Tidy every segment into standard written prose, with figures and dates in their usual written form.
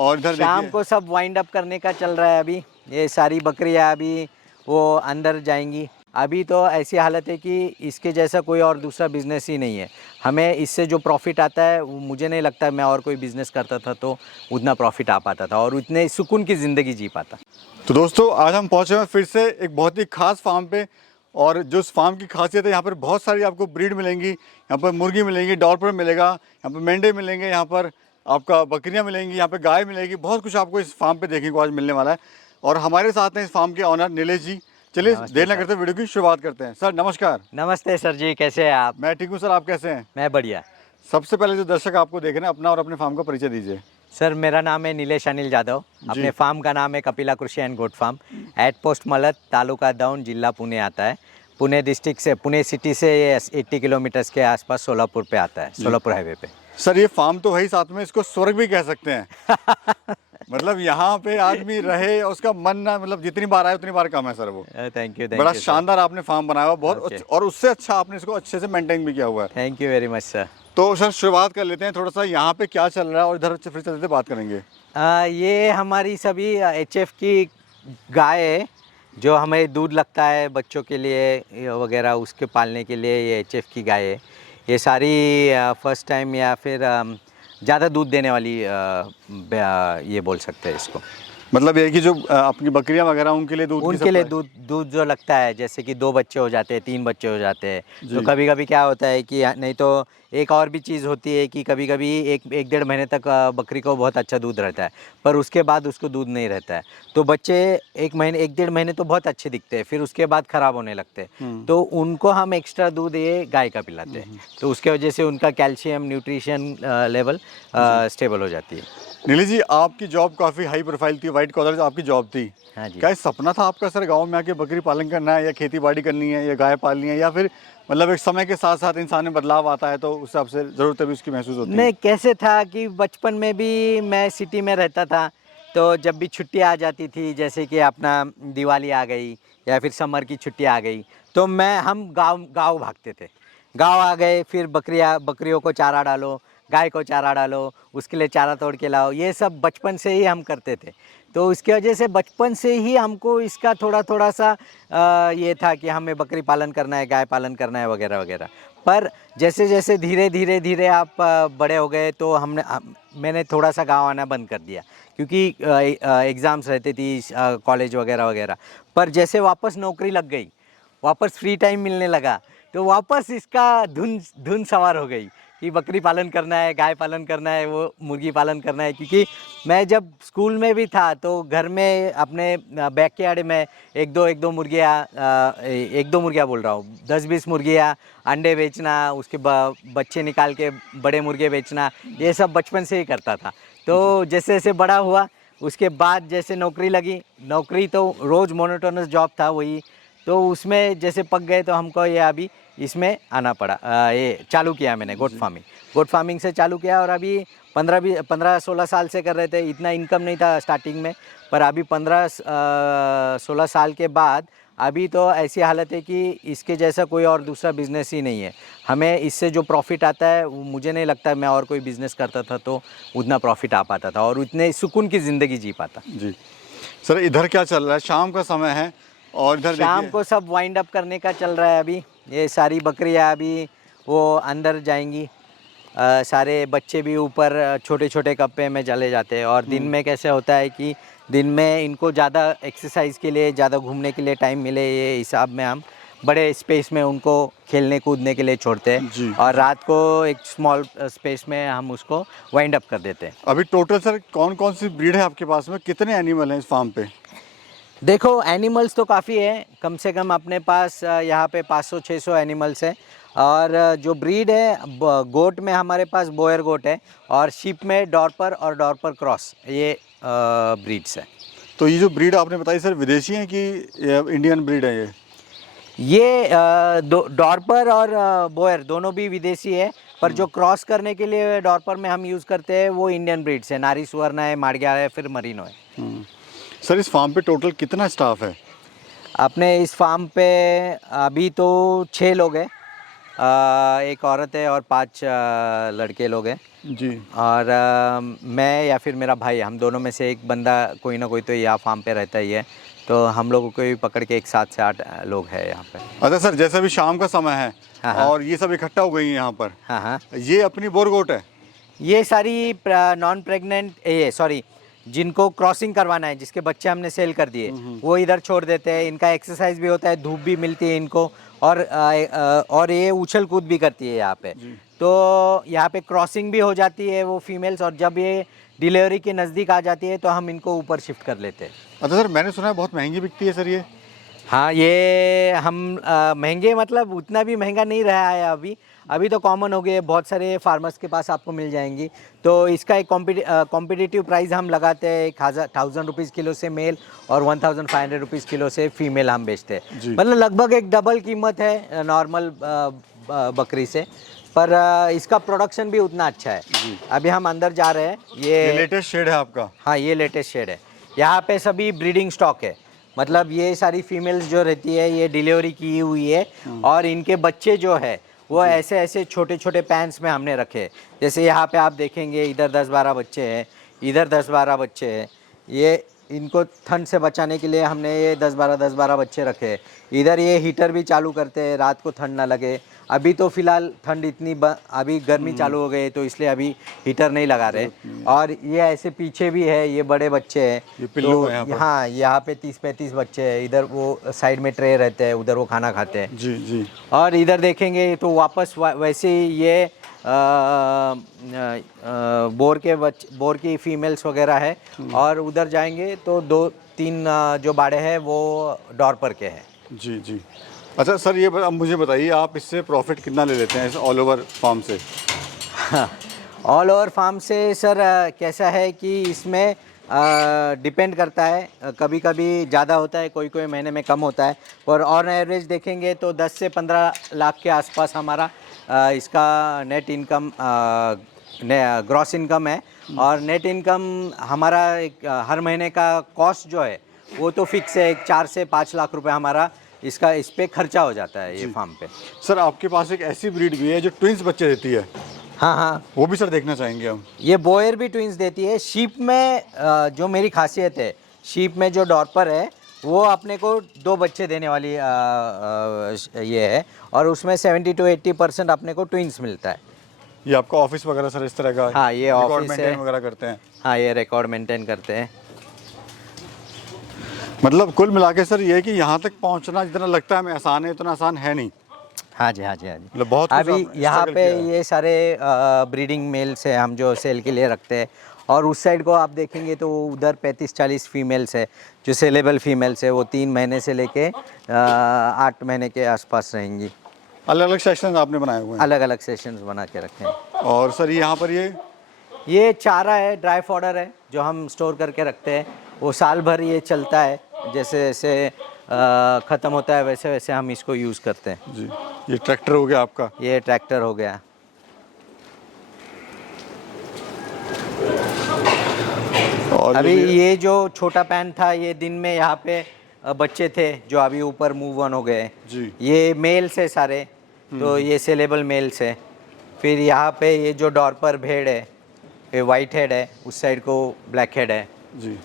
और इधर शाम देखिए को सब वाइंड अप करने का चल रहा है अभी। ये सारी बकरियां अभी वो अंदर जाएंगी। अभी तो ऐसी हालत है कि इसके जैसा कोई और दूसरा बिज़नेस ही नहीं है। हमें इससे जो प्रॉफिट आता है वो मुझे नहीं लगता मैं और कोई बिज़नेस करता था तो उतना प्रॉफिट आ पाता था और उतने सुकून की ज़िंदगी जी पाता। तो दोस्तों आज हम पहुंचे हैं फिर से एक बहुत ही खास फार्म पे। और जो इस फार्म की खासियत है, यहाँ पर बहुत सारी आपको ब्रीड मिलेंगी। यहाँ पर मुर्गी मिलेंगी, डॉल्फिन मिलेगा, यहाँ पर मेंढे मिलेंगे, यहाँ पर आपका बकरियाँ मिलेंगी, यहाँ पे गाय मिलेगी। बहुत कुछ आपको इस फार्म पे देखने को आज मिलने वाला है। और हमारे साथ हैं इस फार्म के ऑनर नीलेश जी। चलिए नमस्ते देर न सर। करते वीडियो की शुरुआत करते हैं। सर नमस्कार। नमस्ते सर जी, कैसे हैं आप? मैं ठीक हूँ सर, आप कैसे हैं? मैं बढ़िया। सबसे पहले जो दर्शक आपको देख रहे हैं, अपना और अपने फार्म का परिचय दीजिए। सर मेरा नाम है नीलेश अनिल जाधव। जी। अपने फार्म का नाम है Kapila Krishi and goat farm. At post Malat, taluka Daund, जिला पुणे आता है। पुणे डिस्ट्रिक्ट से, पुणे सिटी से ये 80 किलोमीटर्स के आसपास सोलापुर पे आता है, सोलापुर हाईवे पे। सर ये फार्म तो है ही, साथ में इसको स्वर्ग भी कह सकते हैं। मतलब यहाँ पे आदमी रहे और उसका मन ना, मतलब जितनी बार आए उतनी बार कम है सर वो। थैंक यू बड़ा सर। शानदार आपने फार्म बनाया हुआ, बहुत Okay. और उससे अच्छा आपने इसको अच्छे से मेंटेन भी किया हुआ है। Thank you very much sir. तो सर शुरुआत कर लेते हैं थोड़ा सा, यहाँ पे क्या चल रहा है और इधर फिर चलते बात करेंगे। ये हमारी सभी HF की गाय है जो हमें दूध लगता है बच्चों के लिए वगैरह, उसके पालने के लिए ये HF की गाय है। ये सारी फर्स्ट टाइम या फिर ज़्यादा दूध देने वाली ये बोल सकते हैं इसको। मतलब ये कि जो आपकी बकरियां वगैरह उनके लिए दूध की उनके लिए सप्लाई। दूध जो लगता है, जैसे कि 2 बच्चे हो जाते हैं, 3 बच्चे हो जाते हैं, तो जी। कभी कभी क्या होता है कि नहीं तो एक और भी चीज़ होती है कि कभी कभी एक 1.5 महीने तक बकरी को बहुत अच्छा दूध रहता है, पर उसके बाद उसको दूध नहीं रहता है। तो बच्चे 1 1.5 महीने तो बहुत अच्छे दिखते हैं, फिर उसके बाद ख़राब होने लगते हैं, तो उनको हम एक्स्ट्रा दूध ये गाय का पिलाते हैं। तो उसके वजह से उनका कैल्शियम न्यूट्रिशन लेवल स्टेबल हो जाती है। नीली जी, आपकी जॉब काफ़ी हाई प्रोफाइल थी, वाइट कॉलर आपकी जॉब थी। हाँ जी। क्या ये सपना था आपका सर गांव में आके बकरी पालन करना है, या खेती बाड़ी करनी है, या गाय पालनी है, या फिर मतलब एक समय के साथ साथ इंसान में बदलाव आता है तो उस हिसाब से ज़रूरत भी उसकी महसूस होती है? नहीं, कैसे था कि बचपन में भी मैं सिटी में रहता था, तो जब भी छुट्टी आ जाती थी, जैसे कि अपना दिवाली आ गई या फिर समर की छुट्टी आ गई, तो हम गांव गांव भागते थे। गांव आ गए, फिर बकरियों को चारा डालो, गाय को चारा डालो, उसके लिए चारा तोड़ के लाओ, ये सब बचपन से ही हम करते थे। तो उसकी वजह से बचपन से ही हमको इसका थोड़ा थोड़ा सा ये था कि हमें बकरी पालन करना है, गाय पालन करना है वगैरह वगैरह। पर जैसे जैसे धीरे धीरे धीरे आप बड़े हो गए तो मैंने थोड़ा सा गांव आना बंद कर दिया, क्योंकि एग्ज़ाम्स रहती थी, कॉलेज वगैरह वगैरह। पर जैसे वापस नौकरी लग गई, वापस फ्री टाइम मिलने लगा, तो वापस इसका धुन धुन सवार हो गई कि बकरी पालन करना है, गाय पालन करना है, वो मुर्गी पालन करना है। क्योंकि मैं जब स्कूल में भी था तो घर में अपने बैकयार्ड में एक दो मुर्गियाँ बोल रहा हूँ, 10-20 मुर्गियाँ, अंडे बेचना, उसके बच्चे निकाल के बड़े मुर्गे बेचना, ये सब बचपन से ही करता था। तो जैसे जैसे बड़ा हुआ, उसके बाद जैसे नौकरी लगी, नौकरी तो रोज़ मोनोटोनस जॉब था वही, तो उसमें जैसे पक गए तो हमको ये अभी इसमें आना पड़ा। ये चालू किया मैंने गोट फार्मिंग से चालू किया। और अभी 15-16 साल से कर रहे थे। इतना इनकम नहीं था स्टार्टिंग में, पर अभी 15-16 साल के बाद अभी तो ऐसी हालत है कि इसके जैसा कोई और दूसरा बिज़नेस ही नहीं है। हमें इससे जो प्रॉफिट आता है वो मुझे नहीं लगता मैं और कोई बिज़नेस करता था तो उतना प्रॉफिट आ पाता था और उतने सुकून की ज़िंदगी जी पाता। जी सर, इधर क्या चल रहा है? शाम का समय है और इधर शाम देखिए। को सब वाइंड अप करने का चल रहा है अभी। ये सारी बकरियां अभी वो अंदर जाएंगी। सारे बच्चे भी ऊपर छोटे छोटे कप्पे में चले जाते हैं। और दिन में कैसे होता है कि दिन में इनको ज़्यादा एक्सरसाइज के लिए, ज़्यादा घूमने के लिए टाइम मिले, ये हिसाब में हम बड़े स्पेस में उनको खेलने कूदने के लिए छोड़ते जी। हैं। और रात को एक स्मॉल स्पेस में हम उसको वाइंड अप कर देते हैं। अभी टोटल सर कौन कौन सी ब्रीड है आपके पास में? कितने एनिमल हैं इस फार्म पे? देखो, एनिमल्स तो काफ़ी है, कम से कम अपने पास यहाँ पे 500-600 एनिमल्स हैं। और जो ब्रीड है, गोट में हमारे पास बोयर गोट है, और शीप में डॉर्पर और डॉर्पर क्रॉस, ये ब्रीड्स है। तो ये जो ब्रीड आपने बताई सर, विदेशी है कि इंडियन ब्रीड है ये डॉर्पर और बोयर दोनों भी विदेशी है, पर जो क्रॉस करने के लिए डॉर्पर में हम यूज़ करते हैं वो इंडियन ब्रीड्स है। नारी सुवर्ण है, माड़िया है, फिर मरीनो है। सर इस फार्म पे टोटल कितना स्टाफ है? अपने इस फार्म पे अभी तो 6 लोग हैं। एक औरत है और 5 लड़के लोग हैं। जी। और मैं या फिर मेरा भाई, हम दोनों में से एक बंदा कोई ना कोई तो यहाँ फार्म पे रहता ही है। तो हम लोगों को भी पकड़ के एक 7 से 8 लोग हैं यहाँ पे। अच्छा सर, जैसे अभी शाम का समय है हाँ, हाँ। और ये सब इकट्ठा हो गई हैं यहाँ पर, हाँ, हाँ। ये अपनी बोर गोट है? ये सारी नॉन प्रेग्नेंट, ये सॉरी, जिनको क्रॉसिंग करवाना है, जिसके बच्चे हमने सेल कर दिए, वो इधर छोड़ देते हैं। इनका एक्सरसाइज भी होता है, धूप भी मिलती है इनको, और ये उछल कूद भी करती है यहाँ पे। तो यहाँ पे क्रॉसिंग भी हो जाती है वो फीमेल्स, और जब ये डिलीवरी के नज़दीक आ जाती है तो हम इनको ऊपर शिफ्ट कर लेते हैं। अच्छा सर, मैंने सुना है बहुत महंगी बिकती है सर ये? हाँ, ये हम महंगे, मतलब उतना भी महंगा नहीं रहा है अभी। अभी तो कॉमन हो गए, बहुत सारे फार्मर्स के पास आपको मिल जाएंगी। तो इसका एक कॉम्पिटिटिव प्राइस हम लगाते हैं, 1000 रुपीज़ किलो से मेल और 1500 रुपीज़ किलो से फीमेल हम बेचते हैं। मतलब लगभग एक डबल कीमत है नॉर्मल बकरी से, पर इसका प्रोडक्शन भी उतना अच्छा है। अभी हम अंदर जा रहे हैं। ये लेटेस्ट शेड है आपका? हाँ, ये लेटेस्ट शेड है। यहाँ पे सभी ब्रीडिंग स्टॉक है, मतलब ये सारी फीमेल्स जो रहती है ये डिलीवरी की हुई है, और इनके बच्चे जो है वो ऐसे ऐसे छोटे छोटे पैंस में हमने रखे। जैसे यहाँ पे आप देखेंगे, इधर 10-12 बच्चे हैं, इधर 10-12 बच्चे हैं। ये इनको ठंड से बचाने के लिए हमने ये 10-12 बच्चे रखे। इधर ये हीटर भी चालू करते हैं रात को ठंड ना लगे। अभी तो फिलहाल ठंड अभी गर्मी चालू हो गई, तो इसलिए अभी हीटर नहीं लगा रहे। और ये ऐसे पीछे भी है, ये बड़े बच्चे हैं। ये पिल्लो है यहाँ पर? हाँ, यहाँ पे 30-35 बच्चे हैं। इधर वो साइड में ट्रे रहते हैं, उधर वो खाना खाते हैं। जी जी। और इधर देखेंगे तो वापस वैसे ही ये बोर की फीमेल्स वगैरह है। और उधर जाएंगे तो 2-3 जो बाड़े हैं वो डॉर्पर के हैं। जी जी। अच्छा सर, ये अब मुझे बताइए, आप इससे प्रॉफिट कितना ले लेते हैं इस ऑल ओवर फार्म से? ऑल ओवर फार्म से सर कैसा है कि इसमें डिपेंड करता है, कभी कभी ज़्यादा होता है, कोई कोई महीने में कम होता है। और ऑन एवरेज देखेंगे तो 10 से 15 लाख के आसपास हमारा इसका नेट इनकम, ग्रॉस इनकम है। और नेट इनकम हमारा हर महीने का कॉस्ट जो है वो तो फिक्स है, 4 से 5 लाख रुपए हमारा इस पे खर्चा हो जाता है ये फार्म पे। सर, आपके पास एक ऐसी ब्रीड भी है जो ट्विंस बच्चे देती है? हाँ, हाँ, वो भी सर देखना चाहेंगे हम। ये बोयर भी ट्विंस देती है। शीप में जो मेरी खासियत है, शीप में जो डॉर्पर है वो अपने को 2 बच्चे देने वाली ये है, और उसमें 70-80% अपने को ट्विंस मिलता है। ये आपका ऑफिस वगैरह सर इस तरह का? हाँ, ये रिकॉर्ड ऑफिस है। मेंटेन वगैरह करते हैं? हाँ, ये रिकॉर्ड मेंटेन करते हैं। मतलब कुल मिला के सर ये है कि यहाँ तक पहुँचना जितना लगता है हमें आसान है, उतना आसान है नहीं। हाँ जी, हाँ जी, हाँ जी। मतलब बहुत कुछ अभी आपने यहाँ struggle पे किया है। ये सारे ब्रीडिंग मेल्स है हम जो सेल के लिए रखते हैं। और उस साइड को आप देखेंगे तो उधर 35-40 फीमेल्स है जो सेलेबल फीमेल्स है। वो 3 महीने से लेके 8 महीने के आसपास रहेंगी। अलग अलग सेक्शन आपने बनाए हुए हैं? अलग अलग सेशंस बना के रखे हैं। और सर यहाँ पर ये चारा है, ड्राई फॉडर है जो हम स्टोर करके रखते हैं। वो साल भर ये चलता है, जैसे जैसे ख़त्म होता है वैसे वैसे हम इसको यूज़ करते हैं। जी, ये ट्रैक्टर हो गया आपका? ये ट्रैक्टर हो गया। और अभी ये जो छोटा पैन था, ये दिन में यहाँ पे बच्चे थे जो अभी ऊपर मूव ऑन हो गए। जी। ये मेल्स है सारे, तो ये सेलेबल मेल्स है। फिर यहाँ पे ये जो डॉर्पर भेड़ है, ये वाइट हेड है, उस साइड को ब्लैक हेड है। जी,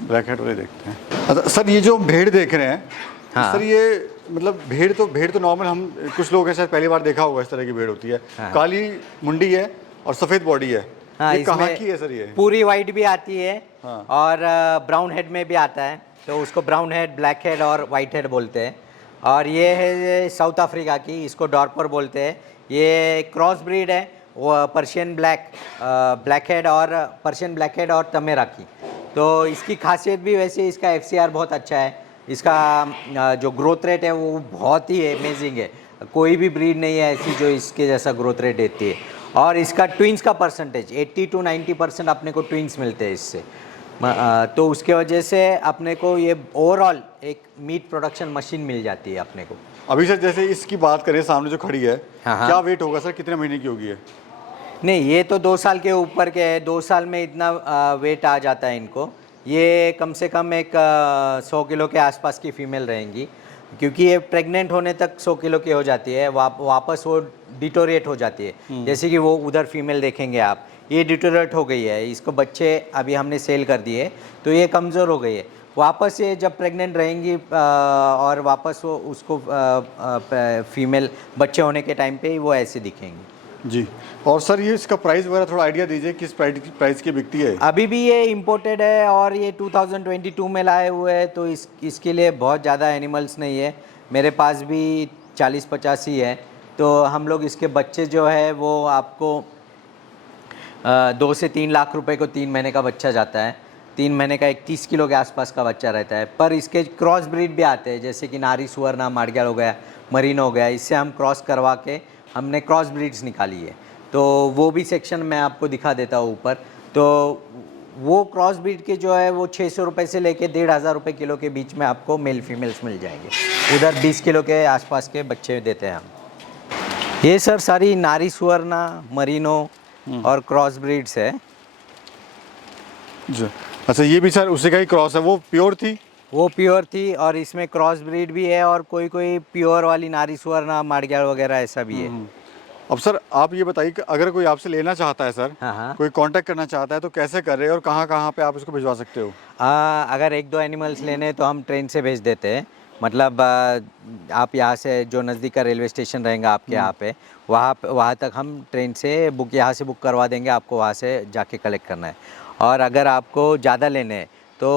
ब्लैक हेड वाले देखते हैं। अच्छा सर, ये जो भेड़ देख रहे हैं, हाँ। सर ये मतलब भेड़ तो नॉर्मल हम कुछ लोग हैं शायद पहली बार देखा होगा इस तरह की भेड़ होती है। हाँ। काली मुंडी है और सफ़ेद बॉडी है। हाँ, ये कहाँ इसमें की है सर ये? पूरी वाइट भी आती है। हाँ। और ब्राउन हेड में भी आता है, तो उसको ब्राउन हेड, ब्लैक हेड और वाइट हेड बोलते हैं। और ये है साउथ अफ्रीका की, इसको डॉर्पर बोलते हैं। ये क्रॉस ब्रीड है, वो पर्शियन ब्लैक हेड और पर्शियन ब्लैक हेड और तमेरा की। तो इसकी खासियत भी वैसे, इसका FCR बहुत अच्छा है। इसका जो ग्रोथ रेट है वो बहुत ही अमेजिंग है। कोई भी ब्रीड नहीं है ऐसी जो इसके जैसा ग्रोथ रेट देती है। और इसका ट्विंस का परसेंटेज 80-90% अपने को ट्विंस मिलते हैं इससे। तो उसके वजह से अपने को ये ओवरऑल एक मीट प्रोडक्शन मशीन मिल जाती है अपने को। अभी सर जैसे इसकी बात करें, सामने जो खड़ी है, हाँ, हाँ। क्या वेट होगा सर, कितने महीने की होगी है? नहीं, ये तो 2 साल के ऊपर के है। 2 साल में इतना वेट आ जाता है इनको। ये कम से कम एक 100 किलो के आसपास की फ़ीमेल रहेंगी। क्योंकि ये प्रेग्नेंट होने तक 100 किलो की हो जाती है, वापस वो डिटोरिएट हो जाती है। जैसे कि वो उधर फीमेल देखेंगे आप, ये डिटोरिएट हो गई है, इसको बच्चे अभी हमने सेल कर दिए तो ये कमज़ोर हो गई है। वापस ये जब प्रेग्नेंट रहेंगी और वापस वो उसको फीमेल बच्चे होने के टाइम पे वो ऐसे दिखेंगी। जी। और सर ये इसका प्राइस वगैरह थोड़ा आइडिया दीजिए, किस प्राइस की बिकती है? अभी भी ये इम्पोर्टेड है और ये 2022 में लाए हुए हैं, तो इसके लिए बहुत ज़्यादा एनिमल्स नहीं है। मेरे पास भी 40-50 ही है। तो हम लोग इसके बच्चे जो है वो आपको 2 से 3 लाख रुपए को 3 महीने का बच्चा जाता है। 3 महीने का 31 किलो के आसपास का बच्चा रहता है। पर इसके क्रॉस ब्रीड भी आते हैं, जैसे कि नारी सुवर्ण, मार्गल हो गया, मरीनो हो गया। इससे हम क्रॉस करवा के हमने क्रॉस ब्रीड्स निकाली है, तो वो भी सेक्शन मैं आपको दिखा देता हूँ ऊपर। तो वो क्रॉस ब्रीड के जो है वो 600 रुपये से लेके 1,500 रुपये किलो के बीच में आपको मेल फीमेल्स मिल जाएंगे। उधर 20 किलो के आसपास के बच्चे देते हैं हम। ये सर सारी नारी सुवर्ण, मरीनो और क्रॉस ब्रीड्स है। जी। अच्छा, ये भी सर उसी का ही क्रॉस है, वो प्योर थी? वो प्योर थी और इसमें क्रॉस ब्रीड भी है और कोई कोई प्योर वाली नारी सुवर्ण, माड़ग्याल वगैरह ऐसा भी है। अब सर आप ये बताइए कि अगर कोई आपसे लेना चाहता है सर, हाँ। कोई कांटेक्ट करना चाहता है तो कैसे कर रहे हैं और कहाँ कहाँ पे आप इसको भिजवा सकते हो? अगर 1-2 एनिमल्स लेने तो हम ट्रेन से भेज देते हैं। मतलब आप यहाँ से जो नज़दीक का रेलवे स्टेशन रहेगा आपके यहाँ पे, वहाँ तक हम ट्रेन से यहाँ से बुक करवा देंगे, आपको वहाँ से जाके कलेक्ट करना है। और अगर आपको ज़्यादा लेने हैं तो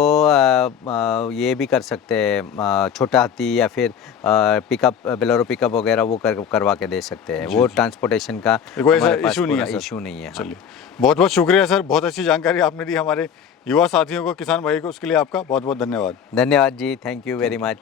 ये भी कर सकते हैं, छोटा हाथी या फिर पिकअप, बोलेरो पिकअप वगैरह वो करवा के दे सकते हैं। वो ट्रांसपोर्टेशन का कोई ऐसा हमारे पास इशू नहीं है सर? इशू नहीं है। चलिए, बहुत बहुत शुक्रिया सर, बहुत अच्छी जानकारी आपने दी हमारे युवा साथियों को, किसान भाई को, उसके लिए आपका बहुत बहुत धन्यवाद। धन्यवाद जी, थैंक यू वेरी मच।